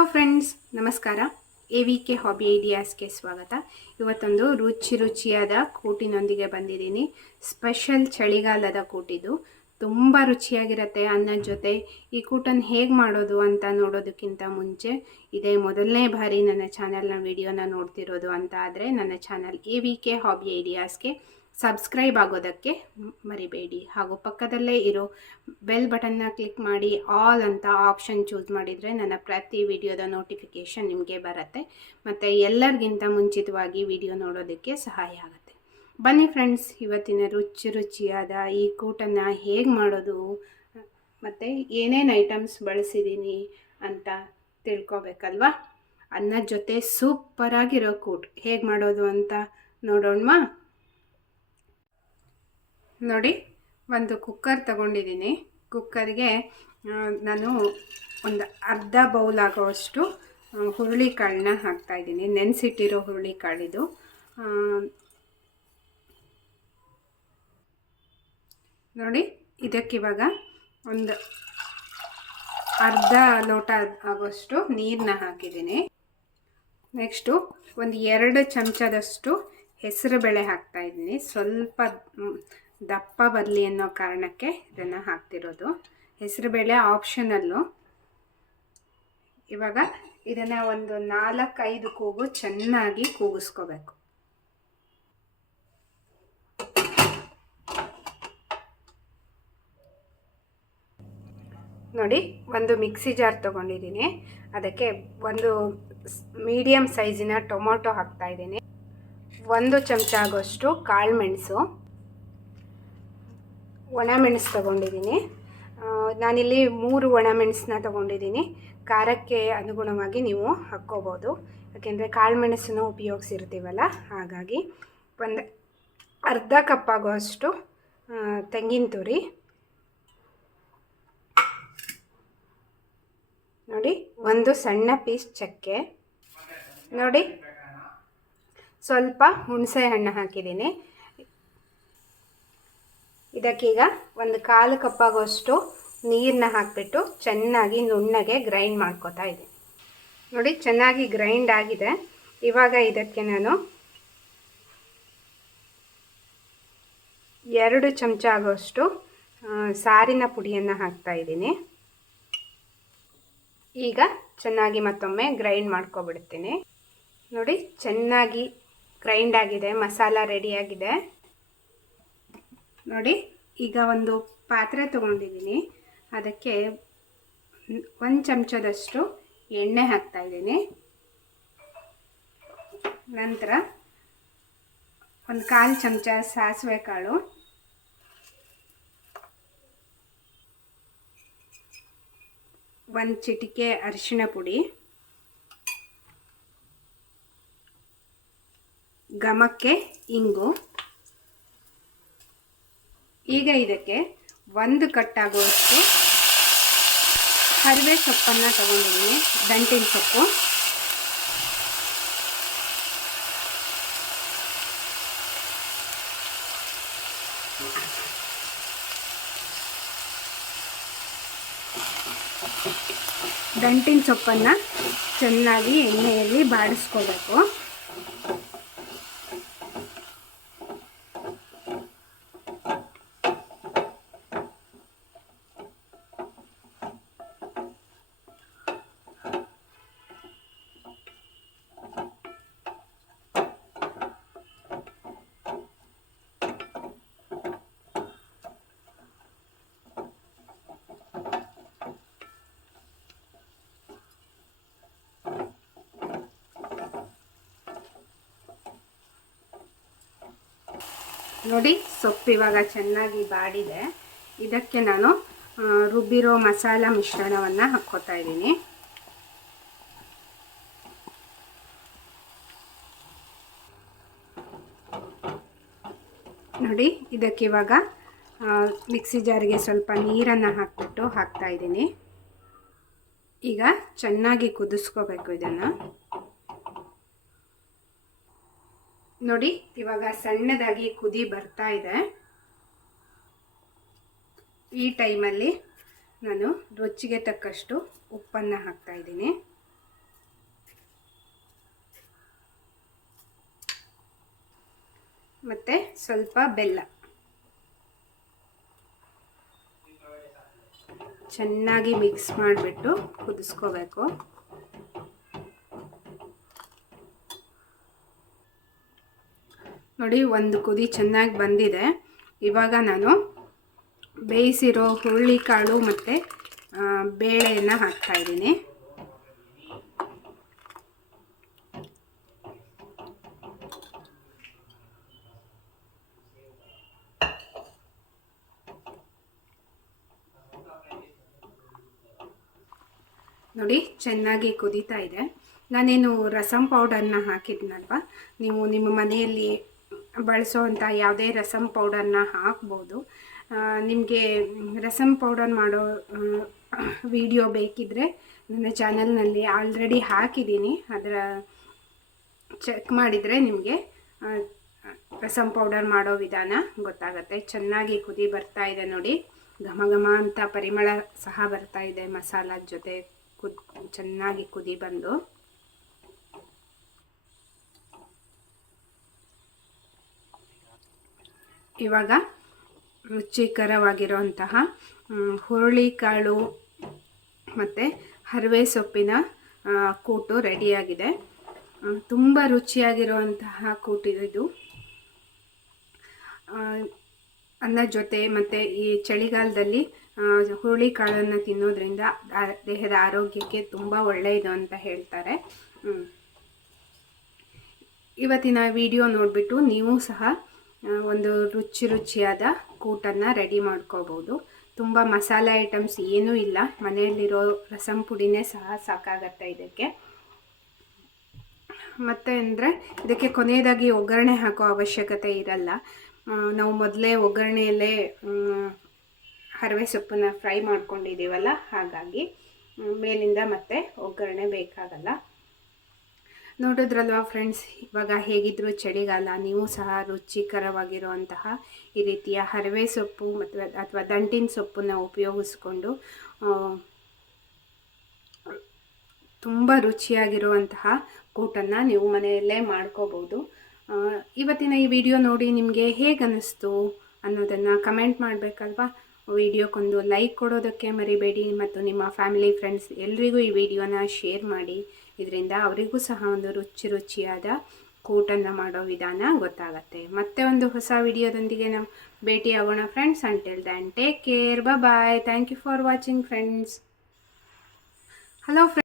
Hello friends ನಮಸ್ಕಾರ. A V K hobby ಐಡಿಯಾಸ್ಗೆ ಸ್ವಾಗತ. ಇವತ್ತೊಂದು ರುಚಿ ರುಚಿಯಾದ ಕೂಟಿನೊಂದಿಗೆ ಬಂದಿದ್ದೀನಿ. ಸ್ಪೆಷಲ್ ಚಳಿಗಾಲದ ಕೂಟಿದು. ತುಂಬ ರುಚಿಯಾಗಿರುತ್ತೆ ಅನ್ನದ ಜೊತೆ ಈ ಕೂಟನ್ನು ಹೇಗೆ ಮಾಡೋದು ಅಂತ ನೋಡೋದಕ್ಕಿಂತ ಮುಂಚೆ ಇದೇ ಮೊದಲನೇ ಬಾರಿ ನನ್ನ ಚಾನಲ್ನ ವಿಡಿಯೋನ ನೋಡ್ತಿರೋದು ಅಂತ ಆದರೆ ನನ್ನ channel A V K hobby ಐಡಿಯಾಸ್ಗೆ subscribe ಆಗೋದಕ್ಕೆ ಮರಿಬೇಡಿ. ಹಾಗೂ ಪಕ್ಕದಲ್ಲೇ ಇರೋ ಬೆಲ್ ಬಟನ್ನ ಕ್ಲಿಕ್ ಮಾಡಿ ಆಲ್ ಅಂತ ಆಪ್ಷನ್ ಚೂಸ್ ಮಾಡಿದರೆ ನನ್ನ ಪ್ರತಿ ವಿಡಿಯೋದ ನೋಟಿಫಿಕೇಷನ್ ನಿಮಗೆ ಬರುತ್ತೆ. ಮತ್ತು ಎಲ್ಲರಿಗಿಂತ ಮುಂಚಿತವಾಗಿ ವಿಡಿಯೋ ನೋಡೋದಕ್ಕೆ ಸಹಾಯ ಆಗುತ್ತೆ. ಬನ್ನಿ ಫ್ರೆಂಡ್ಸ್ ಇವತ್ತಿನ ರುಚಿ ರುಚಿಯಾದ ಈ ಕೂಟನ್ನು ಹೇಗೆ ಮಾಡೋದು, ಮತ್ತು ಏನೇನು ಐಟಮ್ಸ್ ಬಳಸಿದ್ದೀನಿ ಅಂತ ತಿಳ್ಕೊಬೇಕಲ್ವಾ? ಅನ್ನದ ಜೊತೆ ಸೂಪರಾಗಿರೋ ಕೂಟ್. ಹೇಗೆ ಮಾಡೋದು ಅಂತ ನೋಡೋಣವಾ? ನೋಡಿ, ಒಂದು ಕುಕ್ಕರ್ ತಗೊಂಡಿದ್ದೀನಿ. ಕುಕ್ಕರ್ಗೆ ನಾನು ಒಂದು ಅರ್ಧ ಬೌಲ್ ಆಗೋವಷ್ಟು ಹುರುಳಿಕಾಳನ್ನ ಹಾಕ್ತಾಯಿದ್ದೀನಿ ನೆನೆಸಿಟ್ಟಿರೋ ಹುರುಳಿಕಾಳಿದು ನೋಡಿ ಇದಕ್ಕಿವಾಗ ಒಂದು ಅರ್ಧ ಲೋಟ ಆಗೋಷ್ಟು ನೀರನ್ನ ಹಾಕಿದ್ದೀನಿ. ನೆಕ್ಸ್ಟು, ಒಂದು ಎರಡು ಚಮಚದಷ್ಟು ಹೆಸರು ಬೇಳೆ ಹಾಕ್ತಾಯಿದ್ದೀನಿ ಸ್ವಲ್ಪ ದಪ್ಪ ಬರಲಿ ಅನ್ನೋ ಕಾರಣಕ್ಕೆ ಇದನ್ನು ಹಾಕ್ತಿರೋದು. ಹೆಸರುಬೇಳೆ ಆಪ್ಷನಲ್ಲು ಇವಾಗ ಇದನ್ನು ಒಂದು ನಾಲ್ಕೈದು ಕೂಗು ಚೆನ್ನಾಗಿ ಕೂಗಿಸ್ಕೋಬೇಕು. ನೋಡಿ, ಒಂದು ಮಿಕ್ಸಿ ಜಾರ್ ತೊಗೊಂಡಿದ್ದೀನಿ. ಅದಕ್ಕೆ ಒಂದು ಮೀಡಿಯಮ್ ಸೈಜಿನ ಟೊಮೊಟೊ ಹಾಕ್ತಾ ಇದ್ದೀನಿ. ಒಂದು ಚಮಚ ಆಗೋಷ್ಟು ಕಾಳು ಮೆಣಸು. ಒಣಮೆಣಸು ತೊಗೊಂಡಿದ್ದೀನಿ. ಆ, ನಾನಿಲ್ಲಿ ಮೂರು ಒಣ ಮೆಣಸನ್ನ ತೊಗೊಂಡಿದ್ದೀನಿ. ಖಾರಕ್ಕೆ ಅನುಗುಣವಾಗಿ ನೀವು ಹಾಕ್ಕೋಬೋದು. ಯಾಕೆಂದರೆ ಕಾಳು ಮೆಣಸನ್ನು ಉಪಯೋಗಿಸಿರ್ತೀವಲ್ಲ ಹಾಗಾಗಿ ಒಂದು ಅರ್ಧ ಕಪ್ ಆಗೋಷ್ಟು ತೆಂಗಿನ ತುರಿ. ನೋಡಿ ಒಂದು ಸಣ್ಣ ಪೀಸ್ ಚಕ್ಕೆ. ನೋಡಿ ಸ್ವಲ್ಪ ಹುಣಸೆ ಹಣ್ಣು ಹಾಕಿದ್ದೀನಿ. ಇದಕ್ಕೀಗ ಒಂದು ಕಾಲು ಕಪ್ಪಾಗೋಷ್ಟು ನೀರನ್ನ ಹಾಕಿಬಿಟ್ಟು ಚೆನ್ನಾಗಿ ನುಣ್ಣಗೆ ಗ್ರೈಂಡ್ ಮಾಡ್ಕೋತಾ ಇದ್ದೀನಿ. ನೋಡಿ, ಚೆನ್ನಾಗಿ ಗ್ರೈಂಡ್ ಆಗಿದೆ. ಇವಾಗ ಇದಕ್ಕೆ ನಾನು ಎರಡು ಚಮಚ ಆಗೋಷ್ಟು ಸಾರಿನ ಪುಡಿಯನ್ನು ಹಾಕ್ತಾ ಇದ್ದೀನಿ. ಈಗ ಚೆನ್ನಾಗಿ ಮತ್ತೊಮ್ಮೆ ಗ್ರೈಂಡ್ ಮಾಡ್ಕೊಬಿಡ್ತೀನಿ. ನೋಡಿ, ಚೆನ್ನಾಗಿ ಗ್ರೈಂಡ್ ಆಗಿದೆ, ಮಸಾಲ ರೆಡಿಯಾಗಿದೆ ನೋಡಿ, ಈಗ ಒಂದು ಪಾತ್ರೆ ತೊಗೊಂಡಿದ್ದೀನಿ. ಅದಕ್ಕೆ ಒಂದು ಚಮಚದಷ್ಟು ಎಣ್ಣೆ ಹಾಕ್ತಾ ಇದ್ದೀನಿ. ನಂತರ ಒಂದು ಕಾಲು ಚಮಚ ಸಾಸಿವೆ ಕಾಳು. ಒಂದು ಚಿಟಿಕೆ ಅರಿಶಿನ ಪುಡಿ. ಘಮಕ್ಕೆ ಇಂಗು. ಈಗ ಇದಕ್ಕೆ ಒಂದು ಕಟ್ಟಾಗುವಷ್ಟು ಕರಿವೆ ಸೊಪ್ಪನ್ನು ತಗೊಂಡಿದ್ದೀನಿ. ದಂಟಿನ ಸೊಪ್ಪು. ದಂಟಿನ ಸೊಪ್ಪನ್ನು ಚೆನ್ನಾಗಿ ಎಣ್ಣೆಯಲ್ಲಿ ಬಾಡಿಸ್ಕೋಬೇಕು. ನೋಡಿ, ಸೊಪ್ಪು ಇವಾಗ ಚೆನ್ನಾಗಿ ಬಾಡಿದೆ. ಇದಕ್ಕೆ ನಾನು ರುಬ್ಬಿರೋ ಮಸಾಲ ಮಿಶ್ರಣವನ್ನು ಹಾಕ್ಕೋತಾ ಇದ್ದೀನಿ. ನೋಡಿ, ಇದಕ್ಕೆ ಇವಾಗ ಮಿಕ್ಸಿ ಜಾರಿಗೆ ಸ್ವಲ್ಪ ನೀರನ್ನು ಹಾಕ್ಬಿಟ್ಟು ಹಾಕ್ತಾ ಇದ್ದೀನಿ. ಈಗ ಚೆನ್ನಾಗಿ ಕುದಿಸ್ಕೋಬೇಕು ಇದನ್ನು. ನೋಡಿ, ಇವಾಗ ಸಣ್ಣದಾಗಿ ಕುದಿ ಬರ್ತಾ ಇದೆ. ಈ ಟೈಮಲ್ಲಿ ನಾನು ರುಚಿಗೆ ತಕ್ಕಷ್ಟು ಉಪ್ಪನ್ನು ಹಾಕ್ತಾ ಇದ್ದೀನಿ. ಮತ್ತು ಸ್ವಲ್ಪ ಬೆಲ್ಲ. ಚೆನ್ನಾಗಿ ಮಿಕ್ಸ್ ಮಾಡಿಬಿಟ್ಟು ಕುದಿಸ್ಕೋಬೇಕು. ನೋಡಿ, ಒಂದು ಕುದಿ ಚೆನ್ನಾಗಿ ಬಂದಿದೆ. ಇವಾಗ ನಾನು ಬೇಯಿಸಿರೋ ಹುರುಳಿಕಾಳು ಮತ್ತು ಬೇಳೆಯನ್ನು ಹಾಕ್ತಾಯಿದ್ದೀನಿ ನೋಡಿ, ಚೆನ್ನಾಗಿ ಕುದೀತಾ ಇದೆ. ನಾನೇನು ರಸಂ ಪೌಡರ್ನ ಹಾಕಿದ್ನಲ್ವ? ನೀವು ನಿಮ್ಮ ಮನೆಯಲ್ಲಿ ಬಳಸೋವಂಥ ಯಾವುದೇ ರಸಮ್ ಪೌಡರ್ನ ಹಾಕ್ಬೋದು. ನಿಮಗೆ ರಸಮ್ ಪೌಡರ್ ಮಾಡೋ ವಿಡಿಯೋ ಬೇಕಿದ್ದರೆ ನನ್ನ ಚಾನಲ್ನಲ್ಲಿ ಆಲ್ರೆಡಿ ಹಾಕಿದ್ದೀನಿ. ಅದರ ಚೆಕ್ ಮಾಡಿದರೆ ನಿಮಗೆ ರಸಮ್ ಪೌಡರ್ ಮಾಡೋ ವಿಧಾನ ಗೊತ್ತಾಗುತ್ತೆ. ಚೆನ್ನಾಗಿ ಕುದಿ ಬರ್ತಾ ಇದೆ ನೋಡಿ. ಘಮ ಘಮ ಅಂತ ಪರಿಮಳ ಸಹ ಬರ್ತಾ ಇದೆ ಮಸಾಲದ ಜೊತೆ. ಕುದ್, ಚೆನ್ನಾಗಿ ಕುದಿ ಬಂದು. ಇವಾಗ ರುಚಿಕರವಾಗಿರುವಂತಹ ಹುರುಳಿಕಾಳು ಮತ್ತು ಹರಿವೆ ಸೊಪ್ಪಿನ ಕೂಟು ರೆಡಿಯಾಗಿದೆ. ತುಂಬ ರುಚಿಯಾಗಿರುವಂತಹ ಕೂಟು ಇದು ಅನ್ನ ಜೊತೆ ಮತ್ತು ಈ ಚಳಿಗಾಲದಲ್ಲಿ ಹುರುಳಿಕಾಳನ್ನು ತಿನ್ನೋದ್ರಿಂದ ದೇಹದ ಆರೋಗ್ಯಕ್ಕೆ ತುಂಬ ಒಳ್ಳೆಯದು ಅಂತ ಹೇಳ್ತಾರೆ. ಇವತ್ತಿನ ವಿಡಿಯೋ ನೋಡಿಬಿಟ್ಟು ನೀವು ಸಹ ಒಂದು ರುಚಿ ರುಚಿಯಾದ ಕೂಟನ್ನು ರೆಡಿ ಮಾಡ್ಕೋಬೋದು. ತುಂಬ ಮಸಾಲೆ ಐಟಮ್ಸ್ ಏನೂ ಇಲ್ಲ. ಮನೆಯಲ್ಲಿರೋ ರಸಂ ಪುಡಿನೇ ಸಹ ಸಾಕಾಗತ್ತೆ ಇದಕ್ಕೆ. ಮತ್ತು ಅಂದರೆ ಇದಕ್ಕೆ ಕೊನೆಯದಾಗಿ ಒಗ್ಗರಣೆ ಹಾಕೋ ಅವಶ್ಯಕತೆ ಇರಲ್ಲ. ನಾವು ಮೊದಲೇ ಒಗ್ಗರಣೆಯಲ್ಲೇ ಹರವೆ ಸೊಪ್ಪನ್ನ ಫ್ರೈ ಮಾಡ್ಕೊಂಡಿದ್ದೀವಲ್ಲ? ಹಾಗಾಗಿ ಮೇಲಿಂದ ಮತ್ತೆ ಒಗ್ಗರಣೆ ಬೇಕಾಗಲ್ಲ. ನೋಡಿದ್ರಲ್ವ ಫ್ರೆಂಡ್ಸ್ ಇವಾಗ ಹೇಗಿದ್ರು ಚಳಿಗಾಲ, ನೀವು ಸಹ ರುಚಿಕರವಾಗಿರುವಂತಹ ಈ ರೀತಿಯ ಹರವೆ ಸೊಪ್ಪು ಮತ್ತು ಅಥವಾ ದಂಟಿನ ಸೊಪ್ಪನ್ನು ಉಪಯೋಗಿಸ್ಕೊಂಡು ತುಂಬ ರುಚಿಯಾಗಿರುವಂತಹ ಕೂಟನ್ನು ನೀವು ಮನೆಯಲ್ಲೇ ಮಾಡ್ಕೋಬೋದು ಇವತ್ತಿನ ಈ ವಿಡಿಯೋ ನೋಡಿ ನಿಮಗೆ ಹೇಗೆ ಅನ್ನಿಸ್ತು ಅನ್ನೋದನ್ನು ಕಮೆಂಟ್ ಮಾಡಬೇಕಲ್ವಾ? ವಿಡಿಯೋಕ್ಕೊಂದು ಲೈಕ್ ಕೊಡೋದಕ್ಕೆ ಮರಿಬೇಡಿ ಮತ್ತು ನಿಮ್ಮ ಫ್ಯಾಮಿಲಿ ಫ್ರೆಂಡ್ಸ್ ಎಲ್ರಿಗೂ ಈ ವಿಡಿಯೋನ ಶೇರ್ ಮಾಡಿ. ಇದರಿಂದ ಅವರಿಗೂ ಸಹ ಒಂದು ರುಚಿ ರುಚಿಯಾದ ಕೂಟನ್ನು ಮಾಡೋ ವಿಧಾನ ಗೊತ್ತಾಗತ್ತೆ. ಮತ್ತೆ ಒಂದು ಹೊಸ ವಿಡಿಯೋದೊಂದಿಗೆ ನಾವು ಭೇಟಿಯಾಗೋಣ friends until then take care bye thank you for watching friends hello friends